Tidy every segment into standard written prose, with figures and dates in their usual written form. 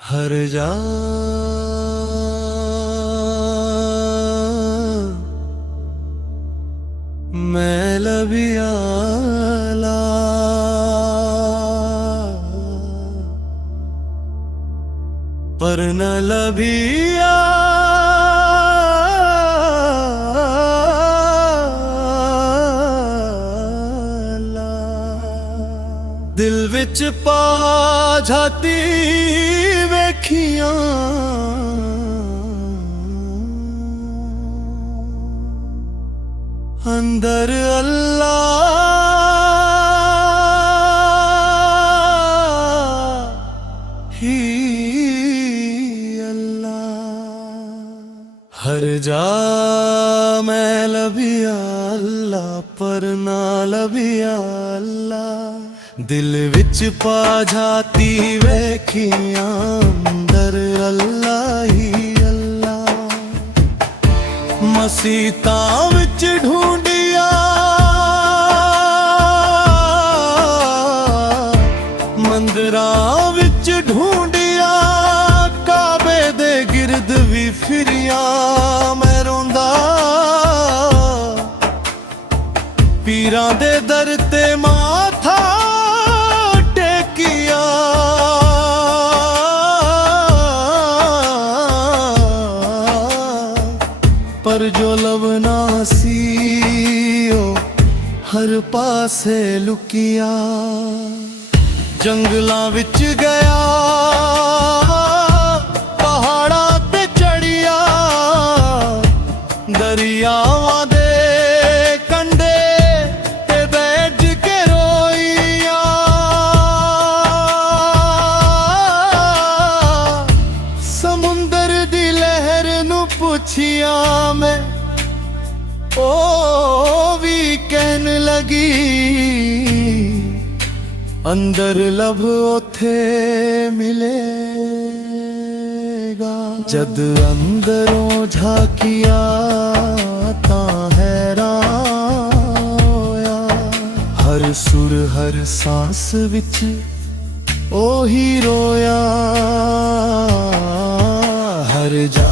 हर जा मैं लबियाला पर न लबिया दिल विच पा जाती वेखियां अंदर अल्लाह ही अल्लाह। हर जा मैं लबिया अल्लाह पर ना लबिया अल्लाह दिल विच पा जाती वेखियां अंदर अल्लाह ही अल्लाह। मसीतां विच ढूंढिया मंदिरां विच ढूंढिया काबे दे गिरद भी फिरिया मैं रोंदा पीरां दे दर ते माथा टेकिया पर जो लबना सी ओ हर पासे लुकिया जंगलां विच गया पहाड़ां ते चढ़िया दरियावां दे कंढे ते बैठ के रोईया समुंदर दी लहर नू पुछिया मैं ओ भी कहन लगी अंदर लब ओथे मिलेगा। जद अंदरों झाकिया तां हैरान होया हर सुर हर सांस विच ओही रोया। हर जा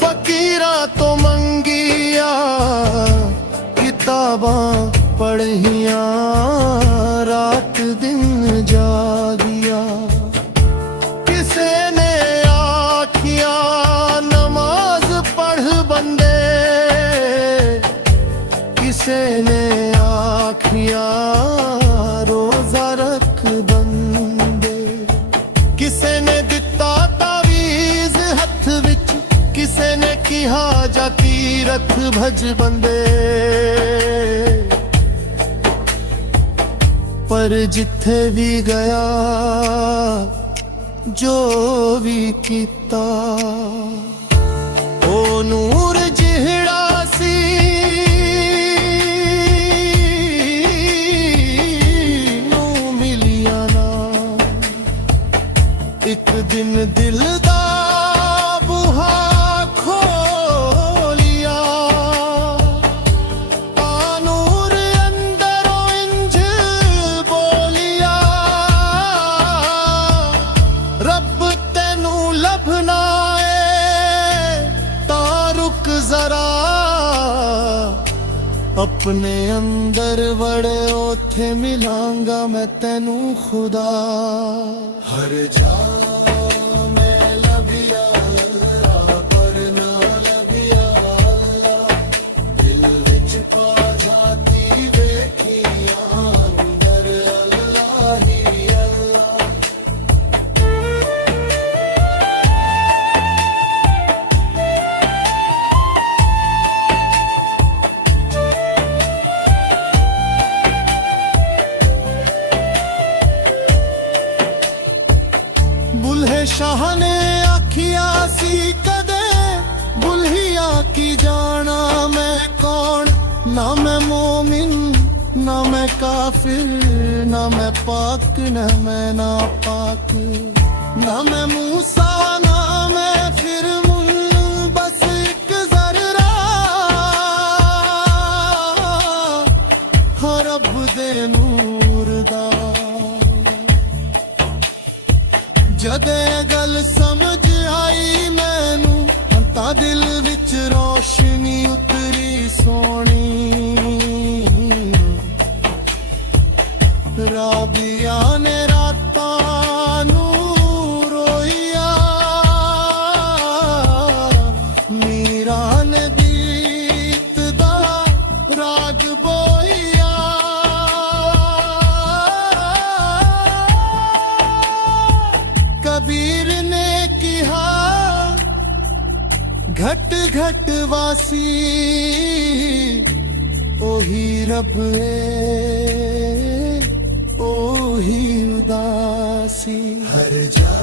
फकीरा तो मंगिया किताबां पढ़िया रात दिन जागिया किसे ने आखिया नमाज पढ़ बंदे किसे ने आखिया रोजा रख बंदे किसे ने दिता तावीज हथ विच किसे ने किहा जाती रख भज बंदे पर जिथे भी गया जो भी कीता ओ नूर जिहड़ा सी नू मिलिया ना एक दिन दिल दा अपने अंदर बड़े ओथे मिलांगा मैं तेनू खुदा। हर जा मैं लबिया अल्लाह पर ना लबिया अल्लाह दिल विच पा जाती वेखियां अंदर अल्लाह ही अल्लाह। बुल्हे शाह ने आखिया सी कदे बुल्हिया की जाना मैं कौन, ना मैं मोमिन ना मैं काफिर, ना मैं पाक ना मैं नापाक, ना मैं मूसा ना मैं फिर बस एक जर्रा हर रब दे नूर दा। जदे गल समझ आई मैनू तां दिल विच रोशनी उतरी सोनी। राबिया ने रातां नू रोइया, मीरा ने गीत दा राग बोइया। कबीर ने कहा घट घट वासी ओही रब है ओही उदासी। हर जा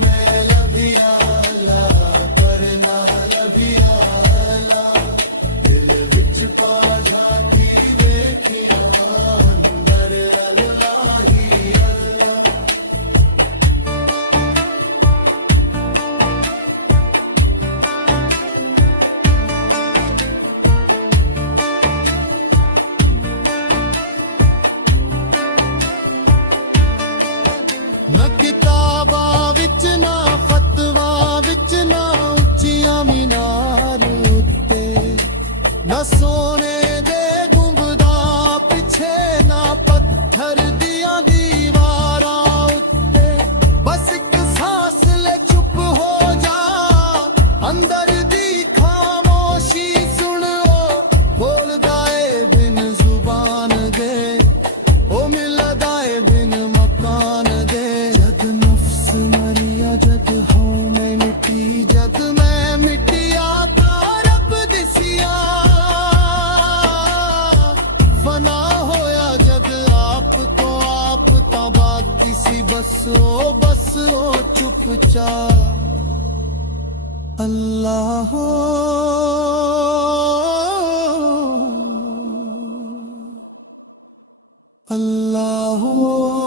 मैं लभिया ला पर ना लभिया ला, दिल विच पा झांकी वेखिया अंदर अल्लाह ही अल्लाह। ना किताबा विच ना फतवा विच ना उच्चियां मीनार उत्ते, ना सोने दे गुंबदा पिछे ना पत्थर दियां दीवारां उत्ते। बस एक सांस ले चुप हो जा अंदर दी खामोशी सुन, ओ बोलदा ए बिन जुबान दे ओ मिलदा ए बिन मकान दे। जद नफ्स मरिया जद हूँ मैं मिटी, जद मैं मिटिया तां रब दिसिया। फना होया जद आप तो आप तां बाकी सी बस ओ चुपचाप। अल्लाह हो अल्लाह हो